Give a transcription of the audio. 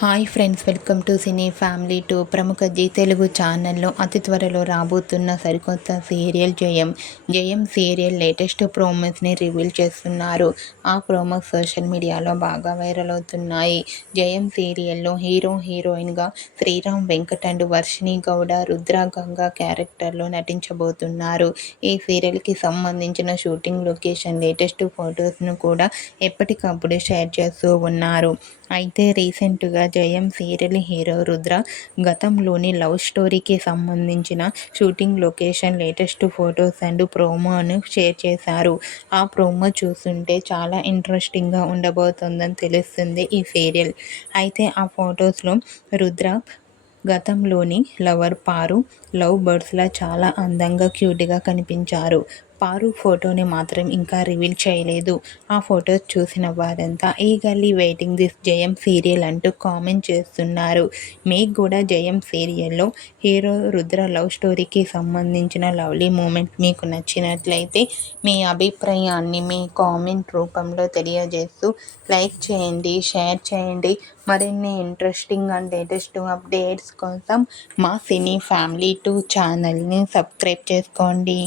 Hi friends, welcome to cine family two. ప్రముఖ G Telugu ఛానల్లో అతి త్వరలో రాబోతున్న సరికొత్త సీరియల్ జయం సీరియల్ లేటెస్ట్ ప్రోమోస్ని రివీల్ చేస్తున్నారు. ఆ ప్రోమోస్ సోషల్ మీడియాలో బాగా వైరల్ అవుతున్నాయి. జయం సీరియల్లో హీరోయిన్గా శ్రీరామ్ వెంకట్ అండ్ వర్షిణి గౌడ రుద్ర గంగా క్యారెక్టర్లో నటించబోతున్నారు. ఈ సీరియల్కి సంబంధించిన షూటింగ్ లొకేషన్ లేటెస్ట్ ఫొటోస్ను కూడా ఎప్పటికప్పుడు షేర్ చేస్తూ ఉన్నారు. అయితే రీసెంట్గా జయం సీరియల్ హీరో రుద్ర గతంలోని లవ్ స్టోరీకి సంబంధించిన shooting location latest photos and ప్రోమోను షేర్ చేశారు. ఆ ప్రోమో చూస్తుంటే చాలా ఇంట్రెస్టింగ్గా ఉండబోతోందని తెలుస్తుంది ఈ సీరియల్. అయితే ఆ ఫొటోస్లో రుద్ర గతంలోని లవర్ పారు లవ్ బర్డ్స్లా చాలా అందంగా క్యూట్గా కనిపించారు. పారు ఫోటోని మాత్రం ఇంకా రివీల్ చేయలేదు. ఆ ఫొటోస్ చూసిన వారంతా ఈగర్లీ వెయిటింగ్ దిస్ జయం సీరియల్ అంటూ కామెంట్ చేస్తున్నారు. మీకు కూడా జయం సీరియల్లో హీరో రుద్ర లవ్ స్టోరీకి సంబంధించిన లవ్లీ మూమెంట్ మీకు నచ్చినట్లయితే మీ అభిప్రాయాన్ని మీ కామెంట్ రూపంలో తెలియజేస్తూ లైక్ చేయండి, షేర్ చేయండి. మరిన్ని ఇంట్రెస్టింగ్ అండ్ లేటెస్ట్ అప్డేట్స్ కోసం మా సినీ ఫ్యామిలీ 2 ఛానల్ని సబ్స్క్రైబ్ చేసుకోండి.